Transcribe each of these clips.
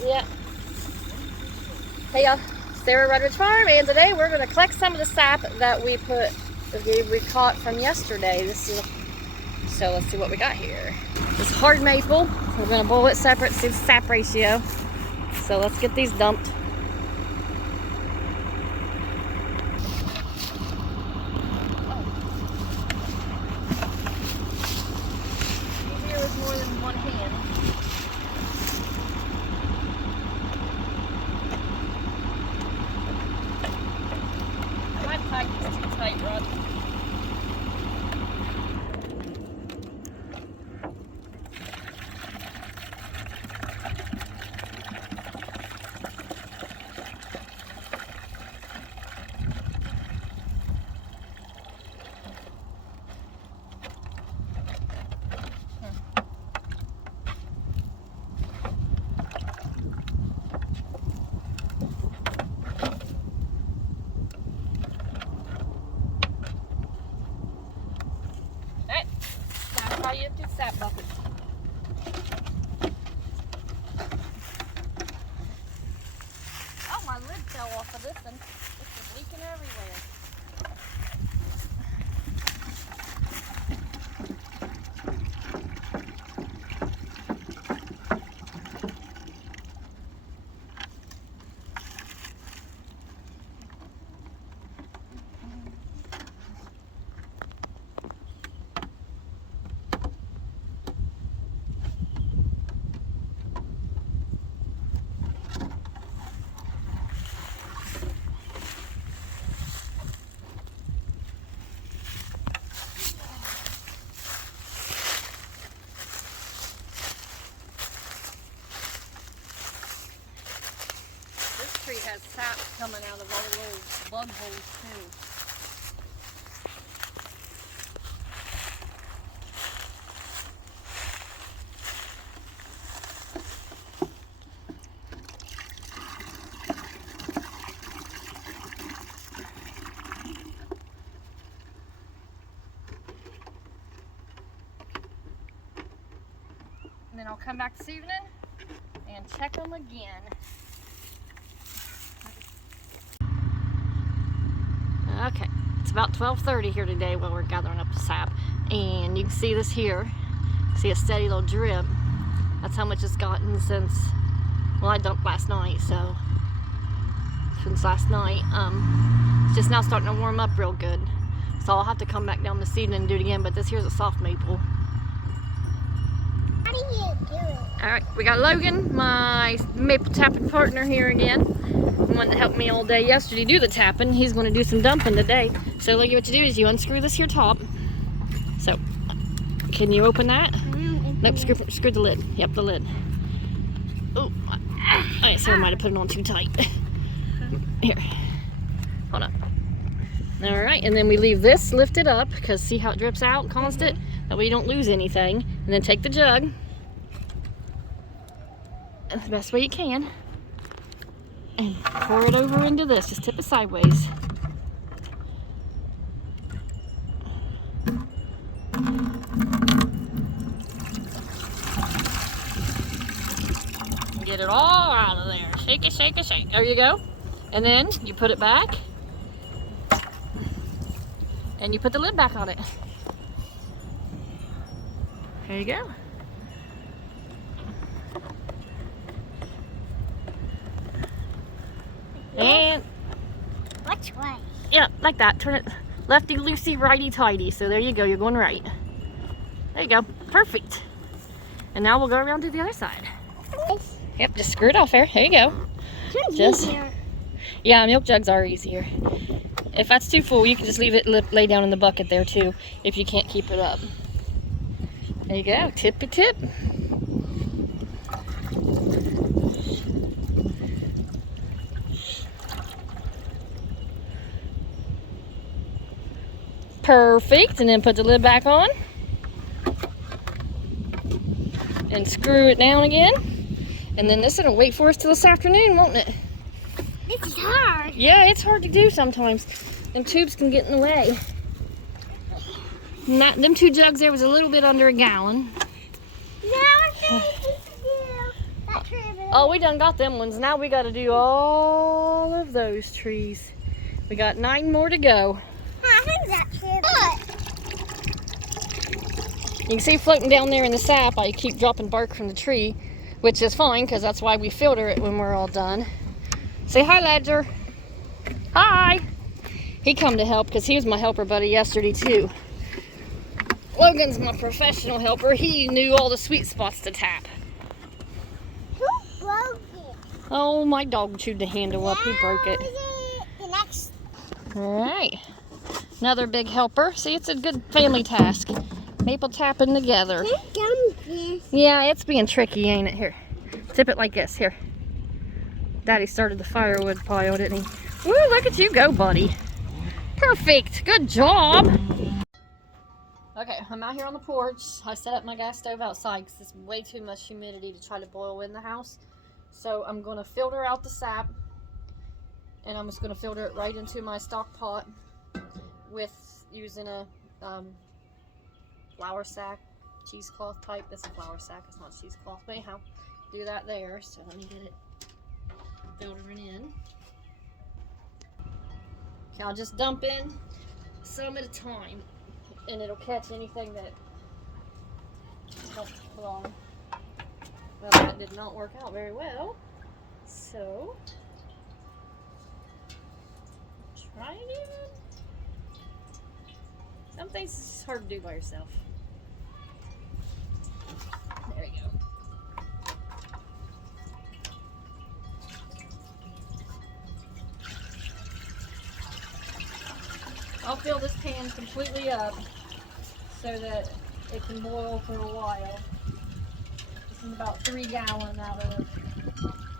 Yeah. Hey y'all, Sarah Redridge Farm, and today we're going to collect some of the sap that we caught from yesterday. So let's see what we got here. This hard maple, we're going to boil it separate, see the sap ratio. So let's get these dumped. Easier with more than one hand. I might tie these too tight, Rod. How you empty the sap bucket. Oh, my lid fell off of this and this is leaking everywhere. Tree has sap coming out of all the little bug holes too. And then I'll come back this evening and check them again. Okay, it's about 12:30 here today while we're gathering up the sap, and you can see this here. See a steady little drip. That's how much it's gotten since, well, I dumped last night, so since last night. It's just now starting to warm up real good, so I'll have to come back down this evening and do it again. But this here's a soft maple. How do you do it? All right, we got Logan, my maple tapping partner here again. The one that helped me all day yesterday do the tapping. He's going to do some dumping today. So Logan, what you do is you unscrew this here top. So, can you open that? Nope, screw the lid. Yep, the lid. Oh, Sarah might have put it on too tight. Here, hold on. All right, and then we leave this lifted up because see how it drips out constant? That way you don't lose anything. And then take the jug, the best way you can, and pour it over into this. Just tip it sideways. Get it all out of there. Shake it, shake it, shake. There you go. And then you put it back. And you put the lid back on it. There you go. And Which way? yeah, like that. Turn it lefty loosey, righty tighty. So there you go. You're going right. There you go. Perfect. And now we'll go around to the other side. Yep, just screw it off there. There you go. Just yeah, milk jugs are easier. If that's too full, you can just leave it lay down in the bucket there too. If you can't keep it up. There you go. Tippy tip. Perfect, and then put the lid back on and screw it down again, and then this will wait for us till this afternoon, won't it? This is hard. Yeah, it's hard to do sometimes. Them tubes can get in the way. Them two jugs there was a little bit under a gallon. Now I'm going to do that tree Oh, we done got them ones. Now we got to do all of those trees. We got 9 more to go. I think that's it. You can see floating down there in the sap, I keep dropping bark from the tree, which is fine because that's why we filter it when we're all done. Say hi, Ledger. Hi. He come to help because he was my helper buddy yesterday too. Logan's my professional helper. He knew all the sweet spots to tap. Who broke it? Oh, my dog chewed the handle up. He broke it. The next. All right. Another big helper. See, it's a good family task. Maple tapping together. Yeah, it's being tricky, ain't it? Here, tip it like this. Here. Daddy started the firewood pile, didn't he? Woo, look at you go, buddy. Perfect. Good job. Okay, I'm out here on the porch. I set up my gas stove outside because there's way too much humidity to try to boil in the house. So I'm going to filter out the sap, and I'm just going to filter it right into my stock pot with using a flour sack, cheesecloth type. This is a flour sack, it's not cheesecloth. But anyhow, do that there. So let me get it filtering in. Okay, I'll just dump in some at a time, and it'll catch anything that helps along. Well, that did not work out very well. So, try again. Some things it's hard to do by yourself. There we go. I'll fill this pan completely up so that it can boil for a while. This is about 3 gallons out of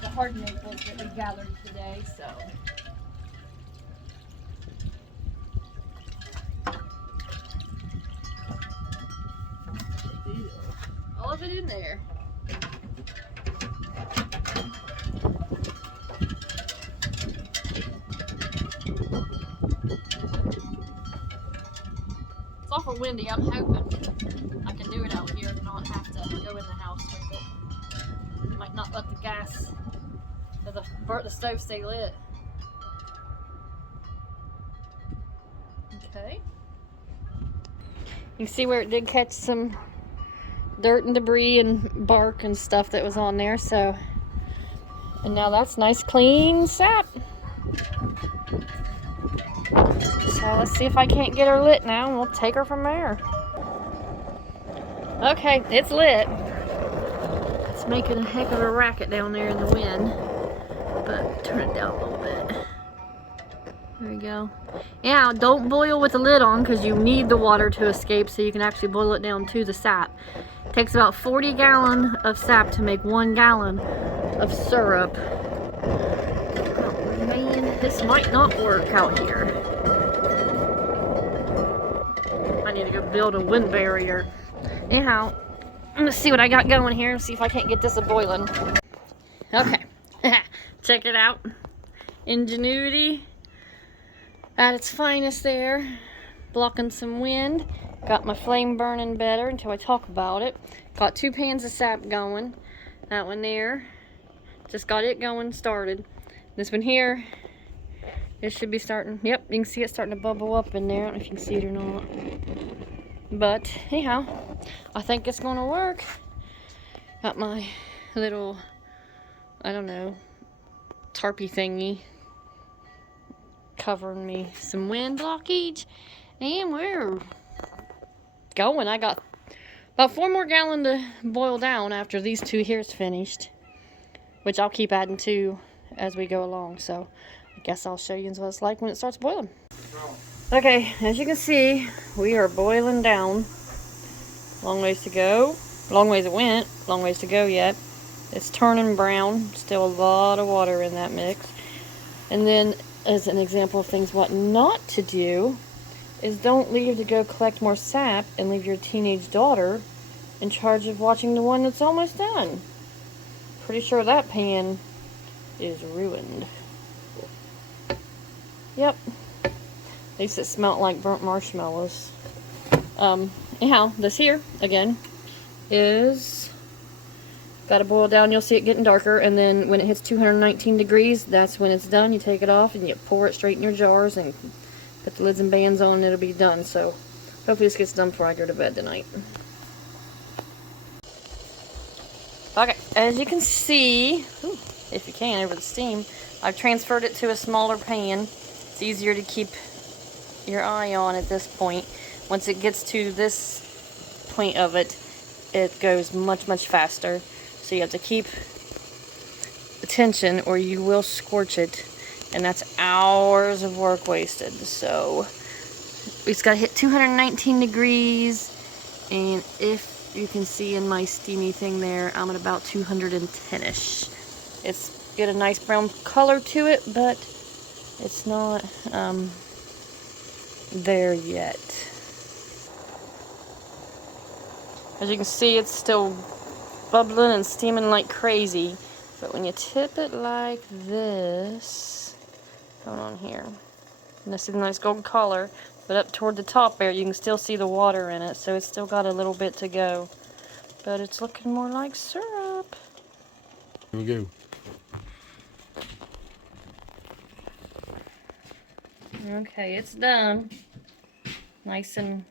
the hard maples that we gathered today, so. All of it in there. It's awful windy. I'm hoping I can do it out here and not have to go in the house with it. Might not let the gas or the stove stay lit. Okay. You can see where it did catch some dirt and debris and bark and stuff that was on there. So, and now that's nice clean sap. So let's see if I can't get her lit now, and we'll take her from there. Okay, it's lit. It's making a heck of a racket down there in the wind, but turn it down a little bit. There we go. Yeah, don't boil with the lid on because you need the water to escape so you can actually boil it down to the sap. It takes about 40 gallons of sap to make 1 gallon of syrup. Oh man, this might not work out here. I need to go build a wind barrier. Anyhow, I'm gonna see what I got going here and see if I can't get this a boiling. Okay, check it out. Ingenuity at its finest there. Blocking some wind. Got my flame burning better until I talk about it. Got 2 pans of sap going. That one there. Just got it going, started. This one here. It should be starting. Yep, you can see it starting to bubble up in there. I don't know if you can see it or not. But anyhow, I think it's gonna work. Got my little, I don't know, tarpy thingy covering me some wind blockage. And we're going. I got about 4 more gallons to boil down after these 2 here's finished, which I'll keep adding to as we go along. So I guess I'll show you what it's like when it starts boiling. Okay, as you can see, we are boiling down. Long ways to go. Long ways it went. Long ways to go yet. It's turning brown. Still a lot of water in that mix. And then, as an example of things what not to do, is don't leave to go collect more sap and leave your teenage daughter in charge of watching the one that's almost done. Pretty sure that pan is ruined. Yep. At least it smelled like burnt marshmallows. Anyhow, this here, again, is Got to boil down, you'll see it getting darker, and then when it hits 219 degrees, that's when it's done. You take it off and you pour it straight in your jars and put the lids and bands on and it'll be done. So hopefully this gets done before I go to bed tonight. Okay, as you can see, if you can over the steam, I've transferred it to a smaller pan. It's easier to keep your eye on at this point. Once it gets to this point of it, it goes much, much faster. So you have to keep attention or you will scorch it. And that's hours of work wasted. So it's got to hit 219 degrees. And if you can see in my steamy thing there, I'm at about 210-ish. It's got a nice brown color to it, but it's not there yet. As you can see, it's still bubbling and steaming like crazy. But when you tip it like this, hold on here, and I see the nice gold color, but up toward the top there, you can still see the water in it, so it's still got a little bit to go. But it's looking more like syrup. Here we go. Okay, it's done. Nice and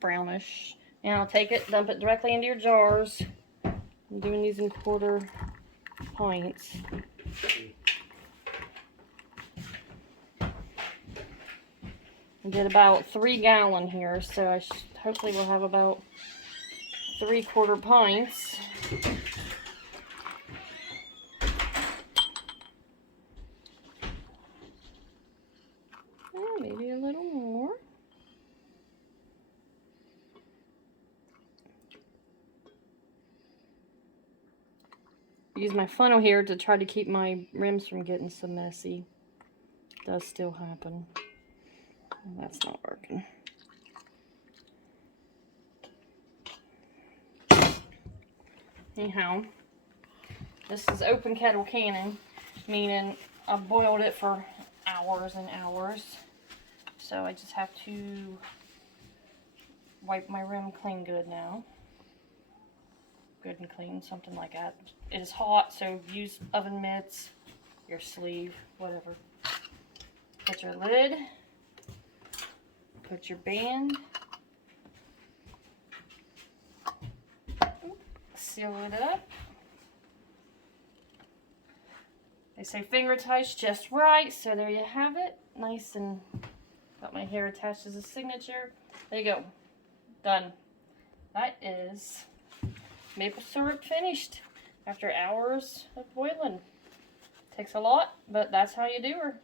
brownish. Now I'll take it, dump it directly into your jars. I'm doing these in quarter pints. I did about 3 gallon here, so I hopefully we'll have about 3/4 pints. Maybe a little more. Use my funnel here to try to keep my rims from getting so messy. It does still happen. Well, that's not working. Anyhow, this is open kettle canning, meaning I boiled it for hours and hours. So I just have to wipe my rim clean good now. Good and clean, something like that. It is hot, so use oven mitts, your sleeve, whatever. Put your lid, put your band, seal it up. They say finger tight's just right, so there you have it. Nice and got my hair attached as a signature. There you go. Done. That is maple syrup finished after hours of boiling. Takes a lot, but that's how you do her.